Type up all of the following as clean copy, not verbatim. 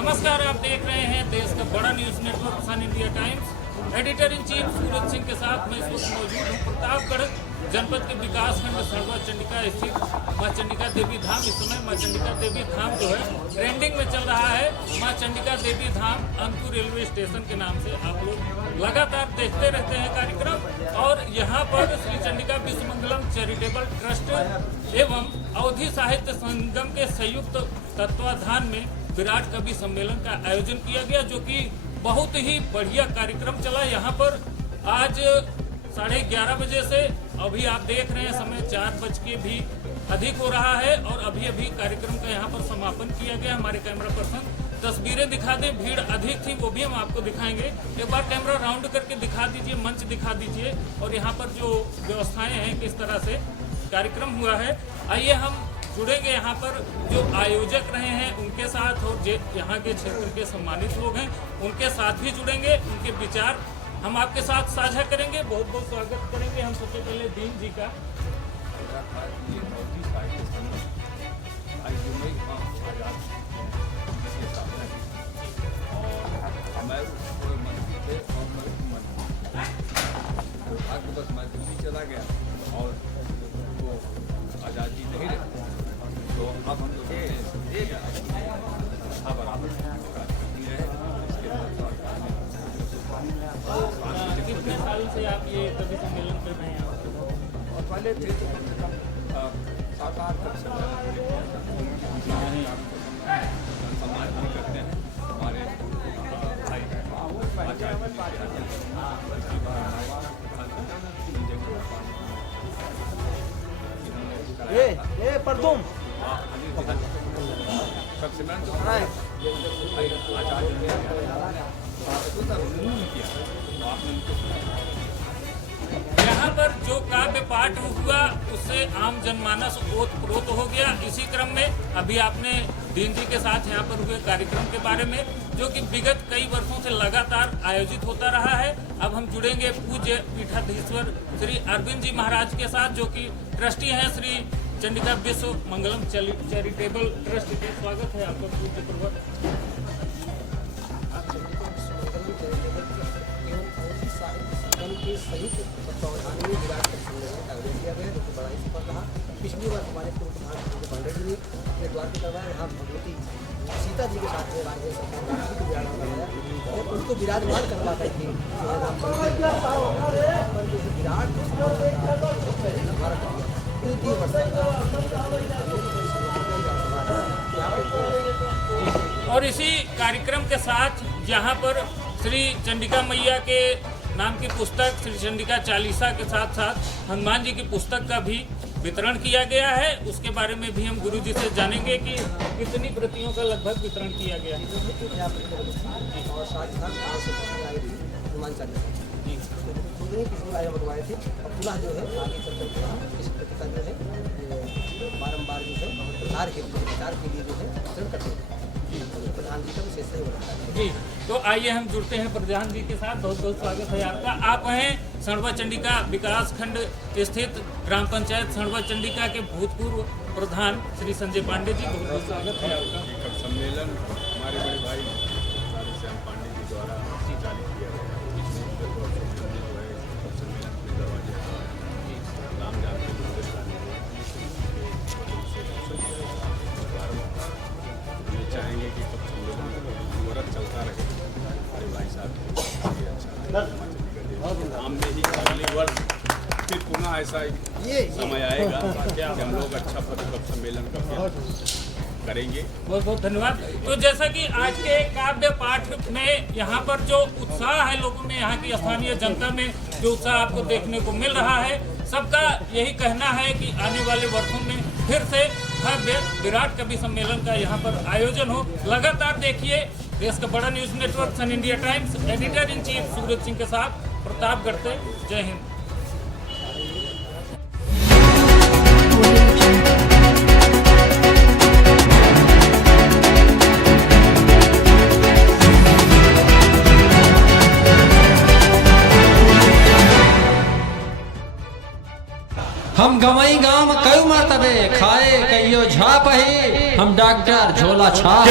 नमस्कार, आप देख रहे हैं देश का बड़ा news network Sun India Times. Editor in chief Suraj Singh के साथ मैं इस वक्त मौजूद हूँ प्रतापगढ़ जनपद के विकास खंड सड़वा चंडिका स्थित माँ चंडिका देवी धाम। इस समय माँ चंडिका देवी धाम जो है ट्रेंडिंग में चल रहा है। माँ चंडिका देवी धाम अंकुर रेलवे स्टेशन के नाम से आप लोग लगातार देखते रहते हैं कार्यक्रम। और यहाँ पर श्री चंडिका विश्वमंगलम चैरिटेबल ट्रस्ट एवं अवधि साहित्य संगम के संयुक्त तत्वाधान में विराट कवि सम्मेलन का आयोजन किया गया, जो कि बहुत ही बढ़िया कार्यक्रम चला। यहाँ पर आज 11:30 बजे से अभी आप देख रहे हैं समय 4 भी अधिक हो रहा है और अभी कार्यक्रम का यहाँ पर समापन किया गया। हमारे कैमरा पर्सन तस्वीरें दिखा दें, भीड़ अधिक थी वो भी हम आपको दिखाएंगे। एक बार कैमरा राउंड करके दिखा दीजिए, मंच दिखा दीजिए और यहाँ पर जो व्यवस्थाएं हैं किस तरह से कार्यक्रम हुआ है। आइए हम जुड़ेंगे यहाँ पर जो आयोजक रहे हैं उनके साथ और जो यहाँ के क्षेत्र के सम्मानित लोग हैं उनके साथ भी जुड़ेंगे, उनके विचार हम आपके साथ साझा करेंगे। बहुत बहुत स्वागत करेंगे हम सबसे पहले दीन जी का। मैं दिल्ली चला गया और वो आज़ादी नहीं रही, तो अब हम लोग कितने साल से आप ये कवि सम्मेलन कर रहे हैं? और पहले थे तो कम से कम 7-8 तक सम्मान भी करते हैं हमारे भाई परदुम सबसे मैं तो आचार्य यहाँ पर जो काव्य पाठ हुआ उससे आम जनमानस ओतप्रोत हो गया। इसी क्रम में अभी आपने दीन जी के साथ यहाँ पर हुए कार्यक्रम के बारे में, जो कि विगत कई वर्षों से लगातार आयोजित होता रहा है। अब हम जुड़ेंगे पूज्य पीठाधीश्वर श्री अरविंद जी महाराज के साथ, जो कि ट्रस्टी हैं श्री चंडिका विश्व मंगलम चैरिटेबल ट्रस्ट के। स्वागत है आपका पूज्य प्रवर। पिछली बार हमारे पूर्व प्रधान पंडित जी ने द्वार पे करवाया, यहाँ भगवती सीता जी के साथ में राज्य सरकार और उनको विराजमान करवा करके विराट और इसी कार्यक्रम के साथ यहाँ पर श्री चंडिका मैया के नाम की पुस्तक श्री चंडिका चालीसा के साथ साथ हनुमान जी की पुस्तक का भी वितरण किया गया है। उसके बारे में भी हम गुरु जी से जानेंगे कि कितनी प्रतियों का लगभग वितरण किया गया है। और साथ ही हनुमान चालीसा बनवाए थे और पुनः जो है आगे चल करके इस प्रतिका जो है बारम्बार जो है प्रचार के लिए जो है वितरण करते हैं। प्रधान जी का विशेष ही होता है जी। तो आइए हम जुड़ते हैं प्रधान जी के साथ। बहुत बहुत स्वागत है आपका। आप हैं सड़वा चंडिका विकास खंड स्थित ग्राम पंचायत सड़वा चंडिका के भूतपूर्व प्रधान श्री संजय पांडे जी। बहुत बहुत स्वागत है आपका। सम्मेलन हमारे बड़े भाई श्याम पांडे जी द्वारा संचालित किया गया है। सम्मेलन के दरवाजे राम जानकी चाहेंगे कि सब सम्मेलन मुहूर्त चलता रहे। हमारे भाई साहब हम में ही अगले वर्ष फिर पुनः ऐसा समय आएगा कि हम लोग अच्छा सम्मेलन करेंगे। बहुत बहुत धन्यवाद। तो जैसा कि आज के काव्य पाठ में यहाँ पर जो उत्साह है लोगों में, यहाँ की स्थानीय जनता में जो उत्साह आपको देखने को मिल रहा है, सबका यही कहना है कि आने वाले वर्षों में फिर से भव्य विराट कवि सम्मेलन का यहाँ पर आयोजन हो। लगातार देखिए देश का बड़ा news network Sun India Times. Editor in chief Suraj Singh के साथ प्रतापगढ़ से। जय हिंद। हम गवई गांव कई मरतबे खाए कहियो झाप ही हम डॉक्टर झोला छाप।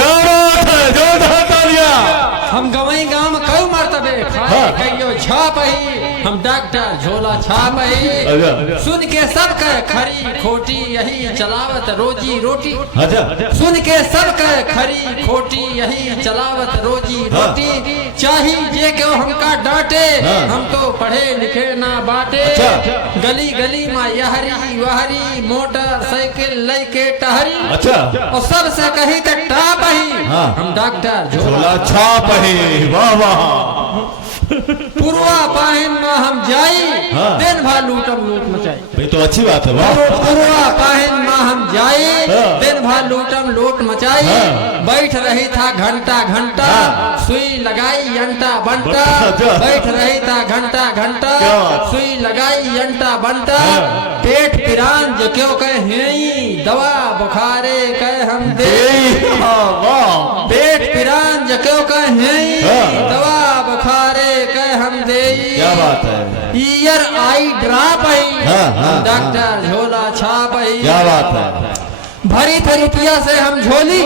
हम गवई गांव में कई मरतबे खाए कहियो छाप ही हम डॉक्टर झोला छाप ही सुन के सब कह खरी खोटी यही चलावत रोजी रोटी सुन के सब कह खरी खोटी यही चलावत रोजी रोटी चाही जे क्यों हमका डांटे हम तो पढ़े लिखे ना बाटे गली गली में यहरी वहरी मोटरसाइकिल लेके टहरी और सबसे कही तक टाप ही हम डॉक्टर झोला छाप ही वाह वाह पुरवा पाहिन में हम जाई दिन भर लूटम लूट मचाई भाई तो अच्छी बात है वाह पुरवा पाहिन में हम जाई दिन भर लूटम लूट मचाई बैठ रही था घंटा घंटा सुई लगाई अंटा बंटा बैठ रही था घंटा घंटा सुई लगाई अंटा बंटा पेट पिरान जो क्यों कहे दवा बुखारे कह हम दे पेट पिरान जो क्यों कहे दवा बुखारे कह हम दे क्या बात है ईयर आई ड्रॉप है डॉक्टर झोला छाप है क्या बात है भरी थे रुपया से हम झोली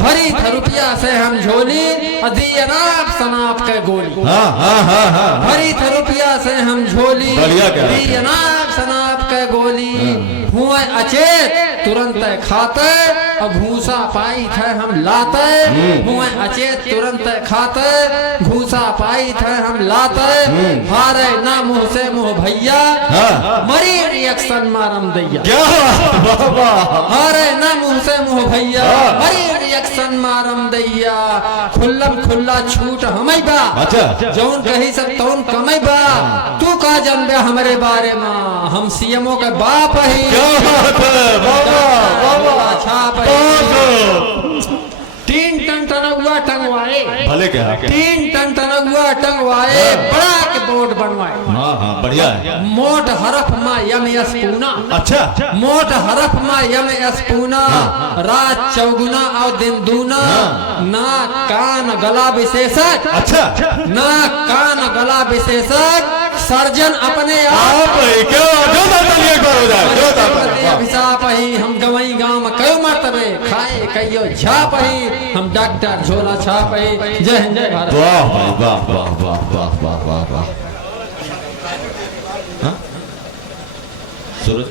भरी थे रुपया से हम झोली अनाप शनाप के गोली भरी थे रुपया से हम झोली अनाप शनाप के गोली हुए अचेत तुरंत खाते और घूसा पाई थे हम लाते हुए अचेत तुरंत खाते घूसा पाई थे हम लाते हारे ना मुंह से मुंह भैया मरी रिएक्शन मारम दैया हारे ना मुंह से मुंह भैया मरी रिएक्शन मारम दैया खुल्लम खुल्ला छूट हमें बा जौन कही सब तौन कमई बा तू का जानबे हमारे बारे में हम सीएमओ के बाप ही तीन टन टनगुआ टंगवाए भले क्या तीन टन टनगुआ टंगवाए बड़ा के बोर्ड बनवाए बढ़िया है मोट हरफ मा यम यस पूना अच्छा मोट हरफ मा यम यस पूना रात चौगुना और दिन दूना ना कान गला विशेषक अच्छा ना कान गला विशेषक सर्जन अपने आप अभिशाप ही हम गवई गांव में कई मरतबे खाए कहियो छाप ही हम डॉक्टर झोला छाप ही जय हिंद जय भारत वाह भाई वाह वाह वाह वाह वाह वाह वाह सूरज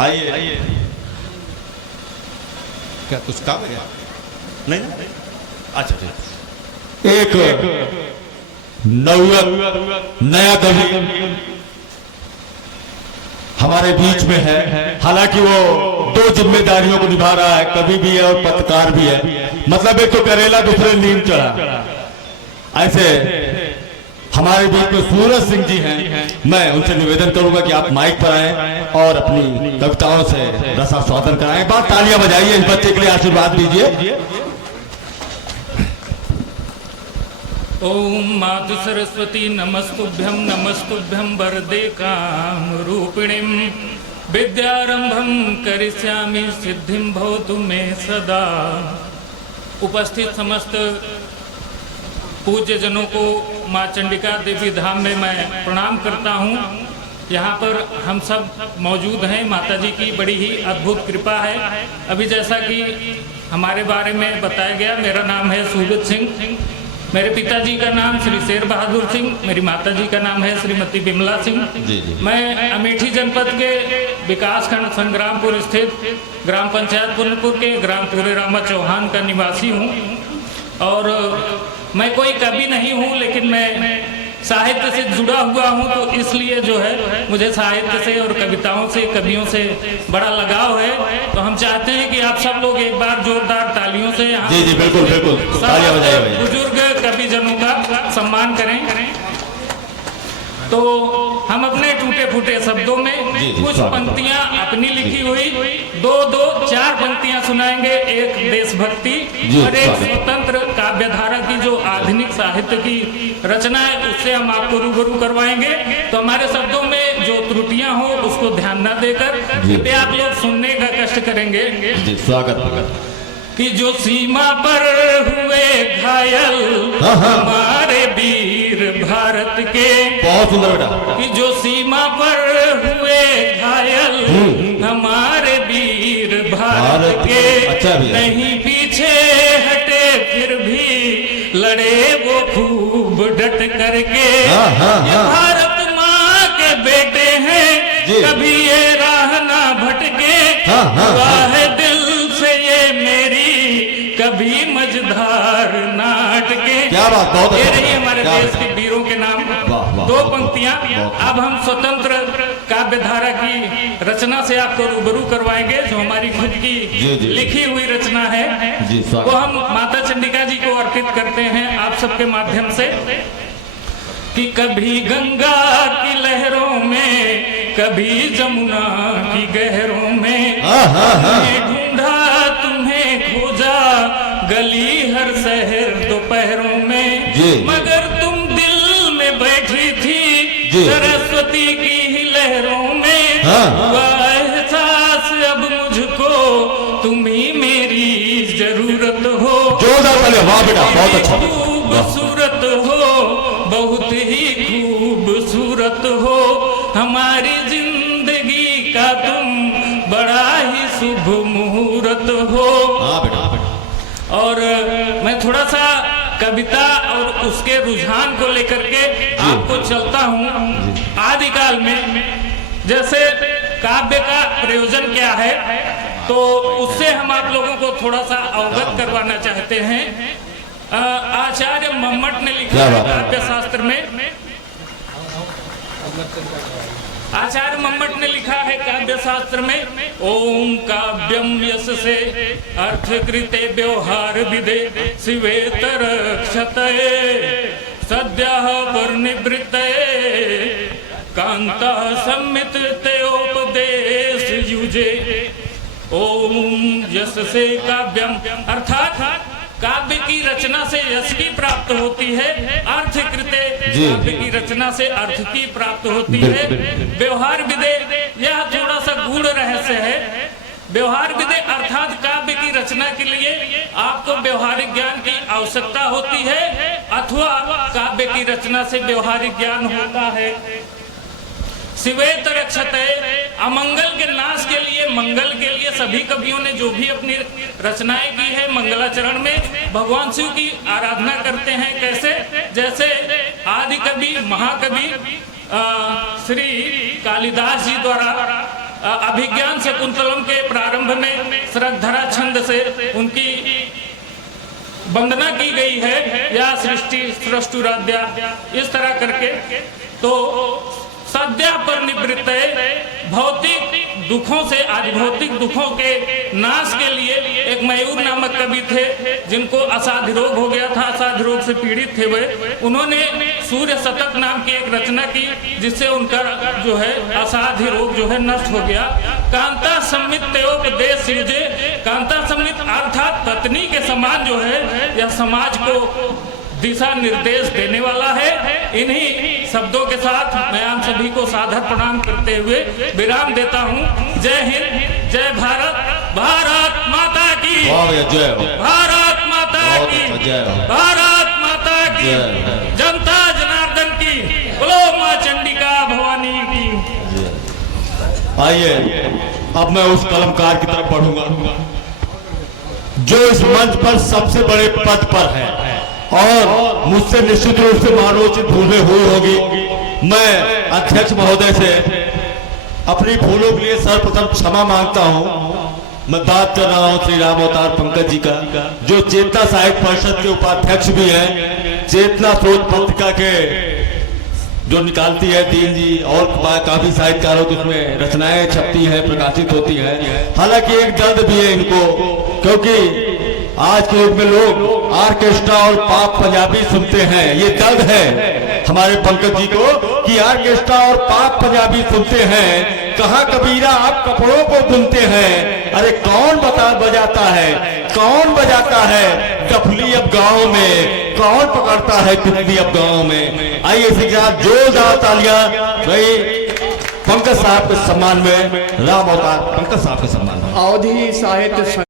आइए क्या कुछ काम है नहीं अच्छा एक नया कवि हमारे बीच में है हालांकि वो दो जिम्मेदारियों को निभा रहा है कवि भी है और पत्रकार भी है मतलब एक तो करेला दूसरे नीम चढ़ा ऐसे हमारे बीच में सूरज सिंह जी हैं मैं उनसे निवेदन करूंगा कि आप माइक पर आएं और अपनी कविताओं से रसास्वादन कराएं एक बार तालियां बजाइए इस बच्चे के लिए आशीर्वाद दीजिए ओम मातु सरस्वती नमस्तुभ्यं वरदे काम रूपिणीं विद्यारंभं करिष्यामि सिद्धिं भवतु मे सदा। उपस्थित समस्त पूज्य जनों को माँ चंडिका देवी धाम में मैं प्रणाम करता हूँ। यहाँ पर हम सब मौजूद हैं, माता जी की बड़ी ही अद्भुत कृपा है। अभी जैसा कि हमारे बारे में बताया गया, मेरा नाम है सूरज सिंह, मेरे पिताजी का नाम श्री शेर बहादुर सिंह, मेरी माताजी का नाम है श्रीमती बिमला सिंह। मैं अमेठी जनपद के विकासखंड संग्रामपुर स्थित ग्राम पंचायत पुनपुर के ग्राम पूरे रामा चौहान का निवासी हूँ और मैं कोई कवि नहीं हूँ, लेकिन मैं साहित्य से जुड़ा हुआ हूँ, तो इसलिए जो है मुझे साहित्य से और कविताओं से, कवियों से बड़ा लगाव है। तो हम चाहते हैं कि आप सब लोग एक बार जोरदार तालियों से जी बिल्कुल बिल्कुल बुजुर्ग कवि जनों का सम्मान करें। तो हम अपने टूटे फूटे शब्दों में कुछ पंक्तियां अपनी लिखी हुई दो चार पंक्तियां सुनाएंगे, एक देशभक्ति और एक स्वतंत्र काव्यधारा की जो आधुनिक साहित्य की रचना है उससे हम आपको रूबरू करवाएंगे। तो हमारे शब्दों में जो त्रुटियां हो उसको ध्यान न देकर कृपया आप लोग सुनने का कष्ट करेंगे। स्वागत कि जो सीमा पर हुए घायल हमारे वीर भारत के, बहुत सुंदर बेटा, कि जो सीमा पर हुए घायल हमारे वीर भारत के, अच्छा नहीं पीछे पीछे हटे फिर भी लड़े वो खूब डट करके। ये भारत माँ के बेटे हैं कभी ये राह ना भटके। हुआ है दिल से ये मेरी कभी मझधार नाटके। क्या बात, बहुत ये अच्छा। रही हमारे क्या देश बात। के वीरों के नाम वाह। दो पंक्तियां। अब हम स्वतंत्र काव्य धारा की रचना से आपको रूबरू करवाएंगे, जो हमारी खुद की जी। लिखी हुई रचना है। जी, स्वागत। वो हम माता चंडिका जी को अर्पित करते हैं आप सबके माध्यम से। कि कभी गंगा की लहरों में कभी जमुना की गहरों में हमने ढूंढा तुम्हें खोजा गली हर शहर दोपहरों में। मगर तुम दिल में बैठी थी सरस्वती की ही लहरों में। हुआ एहसास अब मुझको तुम ही मेरी जरूरत हो। वाह बेटा, बहुत अच्छा। खूबसूरत हो बहुत ही खूबसूरत हो हमारी जिंदगी का तुम बड़ा ही शुभ मुहूर्त हो। और मैं थोड़ा सा कविता और उसके रुझान को लेकर के आपको चलता हूँ। आदिकाल में जैसे काव्य का प्रयोजन क्या है, तो उससे हम आप लोगों को थोड़ा सा अवगत करवाना चाहते हैं। आचार्य मम्मट ने लिखा है काव्य शास्त्र में। आचार्य मम्मट ने लिखा है काव्य शास्त्र में, ओम काव्यम यश से अर्थ कृते व्यवहार विदे शिवेतर क्षतये सद्यः परिनिवृत्तये कांता सम्मित तेओपदेश युजे। ओम यश से काव्यम, अर्थात काव्य की रचना से यश की प्राप्त होती है। अर्थ कृते, काव्य की रचना से अर्थ की प्राप्त होती है। व्यवहार विदे, यह थोड़ा सा गूढ़ रहस्य है। व्यवहार विदे अर्थात काव्य की रचना के लिए आपको व्यवहारिक ज्ञान की आवश्यकता होती है, अथवा काव्य की रचना से व्यवहारिक ज्ञान होता है। शिवेतर रक्षते, अमंगल के नाश के लिए मंगल के लिए सभी कवियों ने जो भी अपनी रचनाएं की है, मंगलाचरण में भगवान शिव की आराधना करते हैं। कैसे? जैसे आदि कवि महाकवि श्री कालिदास जी द्वारा अभिज्ञान शकुंतलम के प्रारंभ में श्रद्धरा छंद से उनकी वंदना की गई है, या सृष्टि सृष्टुराध्या, इस तरह करके। तो सद्या पर निवृत्त भौतिक दुखों से, आज भौतिक दुखों के नाश के लिए एक मयूर नामक कवि थे जिनको असाध्य रोग हो गया था, असाध्य रोग से पीड़ित थे वे। उन्होंने सूर्य शतक नाम की एक रचना की जिससे उनका जो है असाध्य रोग जो है नष्ट हो गया। कांता सम्मित तेओपदेश युजे, कांता सम्मित अर्थात पत्नी के समान जो है यह समाज को दिशा निर्देश देने वाला है। इन्हीं शब्दों के साथ मैं आप सभी को सादर प्रणाम करते हुए विराम देता हूँ। जय हिंद, जय भारत, भारत माता की, भारत माता की, भारत माता की, जनता जनार्दन की, बोलो माँ चंडिका भवानी की। आइए अब मैं उस कलमकार की तरफ बढ़ूंगा जो इस मंच पर सबसे बड़े पद पर है और मुझसे निश्चित रूप से मानवोचित भूलें हुई होगी। मैं अध्यक्ष महोदय से अपनी भूलों के लिए सर्वप्रथम क्षमा मांगता हूं। मैं बात कर रहा हूं श्री राम अवतार पंकज जी का, जो चेतना साहित्य परिषद के उपाध्यक्ष भी हैं। चेतना स्रोत पत्रिका के जो निकालती है दीन जी, और काफी साहित्यकारों की उसमें रचनाएं छपती है, प्रकाशित होती है। हालांकि एक दर्द भी है इनको, क्योंकि आज के युग में लोग ऑर्केस्ट्रा और पॉप पंजाबी सुनते हैं। ये दर्द है हमारे पंकज जी को कि ऑर्केस्ट्रा और पॉप पंजाबी सुनते हैं। कहाँ कबीरा आप कपड़ों को बुनते हैं। अरे कौन बजाता है, कौन बजाता है डफली अब गाँव में, कौन पकड़ता है पिपली अब गाँव में। आइए इसी के साथ जोरदार तालियां भाई पंकज साहब के सम्मान में, राम अवतार पंकज साहब के सम्मान में। अवधि साहित्य